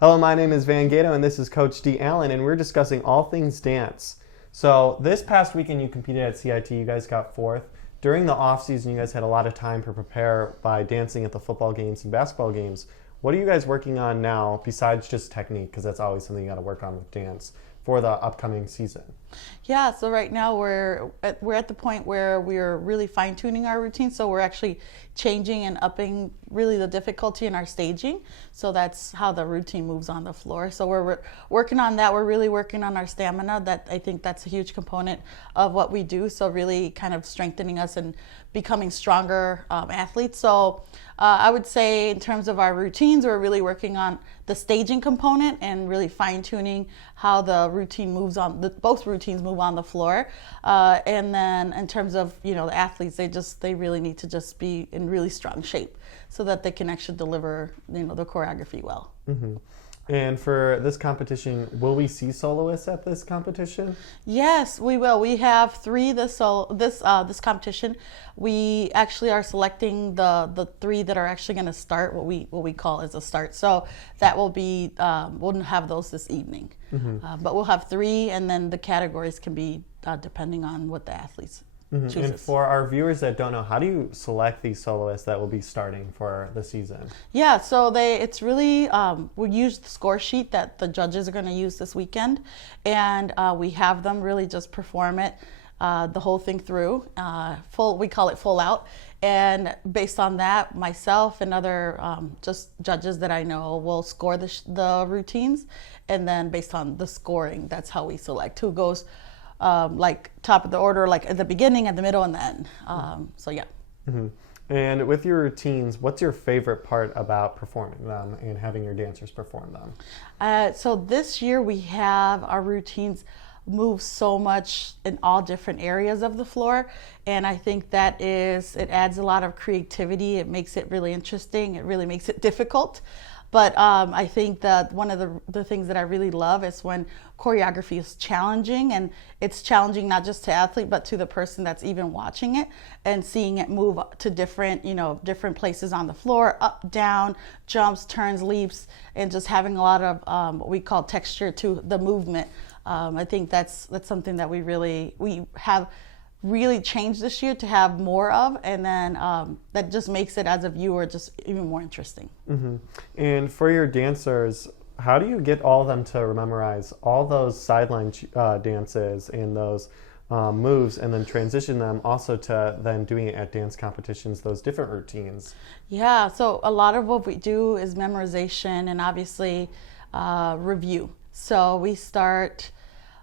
Hello, my name is Van Gato, and this is Coach D. Allen, and we're discussing all things dance. So this past weekend you competed at CIT, you guys got fourth. During the off season, you guys had a lot of time to prepare by dancing at the football games and basketball games. What are you guys working on now besides just technique, because that's always something you got to work on with dance, for the upcoming season? Yeah, so right now we're at the point where we're really fine-tuning our routine. So we're actually changing and upping really the difficulty in our staging. So that's how the routine moves on the floor. So we're working on that. We're really working on our stamina. I think that's a huge component of what we do. So really kind of strengthening us and becoming stronger athletes. So I would say in terms of our routines, we're really working on the staging component and really fine-tuning how the routine moves on, both routines move on the floor. And then in terms of, the athletes, they really need to just be in really strong shape so that they can actually deliver, the choreography well. Mm-hmm. And for this competition, will we see soloists at this competition? Yes, we will. We have three this competition. We actually are selecting the three that are actually going to start what we call as a start. So that will be we'll have those this evening. Mm-hmm. But we'll have three, and then the categories can be depending on what the athletes. Mm-hmm. And for our viewers that don't know, how do you select these soloists that will be starting for the season? Yeah, so it's really, we use the score sheet that the judges are going to use this weekend, and we have them really just perform it, the whole thing through, we call it full out, and based on that, myself and other just judges that I know will score the routines, and then based on the scoring, that's how we select who goes like top of the order, like at the beginning, at the middle, and the end. So yeah. Mm-hmm. And with your routines, what's your favorite part about performing them and having your dancers perform them? So this year we have our routines move so much in all different areas of the floor, and I think it adds a lot of creativity. It makes it really interesting. It really makes it difficult. But I think that one of the things that I really love is when choreography is challenging, and it's challenging not just to athlete, but to the person that's even watching it and seeing it move to different places on the floor, up, down, jumps, turns, leaps, and just having a lot of what we call texture to the movement. I think that's something that we have really changed this year to have more of, and then that just makes it, as a viewer, just even more interesting. Mm-hmm. And for your dancers, how do you get all of them to memorize all those sideline dances and those moves, and then transition them also to then doing it at dance competitions, those different routines? Yeah, so a lot of what we do is memorization and obviously review. So we start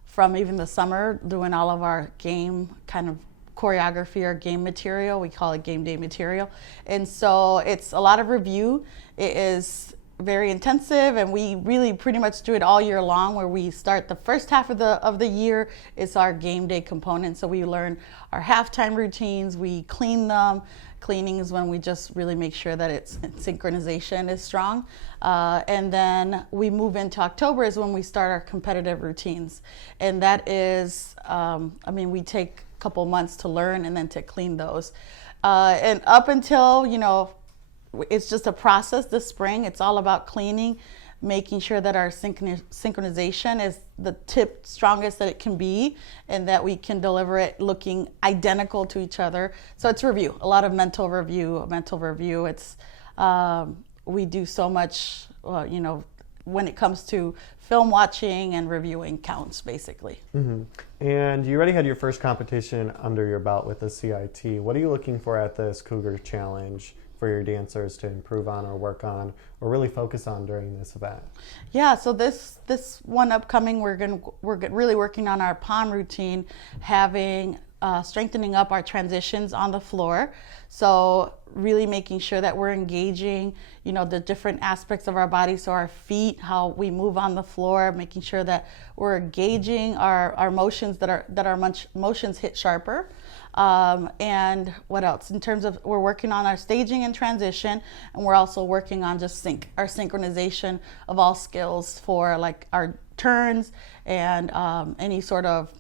from even the summer doing all of our game kind of choreography or game material. We call it game day material. And so it's a lot of review. It is very intensive, and we really pretty much do it all year long, where we start the first half of the year is our game day component. So we learn our halftime routines, we clean them. Cleaning is when we just really make sure that synchronization is strong. And then we move into October is when we start our competitive routines. And that is, we take a couple months to learn and then to clean those. And up until, it's just a process this spring. It's all about cleaning, making sure that our synchronization is the strongest that it can be, and that we can deliver it looking identical to each other. So it's review, a lot of mental review. It's we do so much, when it comes to film watching and reviewing counts, basically. Mm-hmm. And you already had your first competition under your belt with the CIT. What are you looking for at this Cougar Challenge for your dancers to improve on or work on or really focus on during this event? Yeah, so this one upcoming, we're really working on our palm routine, having strengthening up our transitions on the floor. So really making sure that we're engaging, the different aspects of our body. So our feet, how we move on the floor, making sure that we're engaging our motions, that our motions hit sharper. And what else? In terms of, we're working on our staging and transition, and we're also working on just our synchronization of all skills for like our turns and any sort of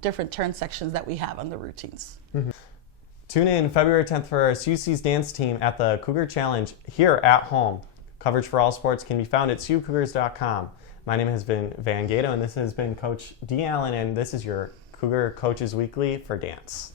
different turn sections that we have on the routines. Mm-hmm. Tune in February 10th for our CUC's dance team at the Cougar Challenge here at home. Coverage for all sports can be found at SiouxCougars.com. My name has been Van Gato, and this has been Coach D. Allen, and this is your Cougar Coaches Weekly for dance.